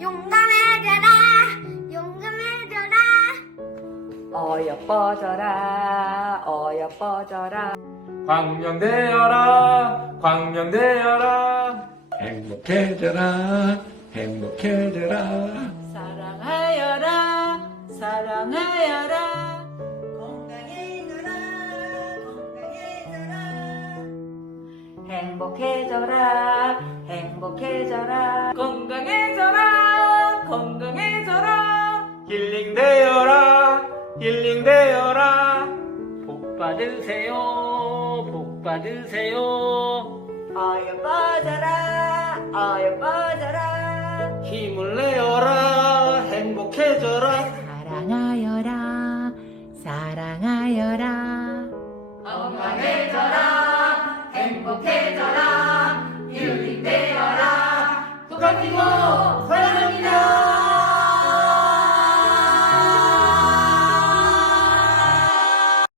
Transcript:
용감해져라 용감해져라 어여뻐져라 어여뻐져라 광명되어라 광명되어라 행복해져라 행복해져라 사랑하여라 사랑하여라 건강해져라 건강해져라 행복해져라 행복해져라 건강해져라 건강해져라 힐링되어라 힐링되어라 복 받으세요 복 받으세요 어여뻐져라 어여뻐져라 힘을 내어라 행복해져라 사랑하여라 사랑하여라 건강해져라 행복해져라 힐링되어라 북한기고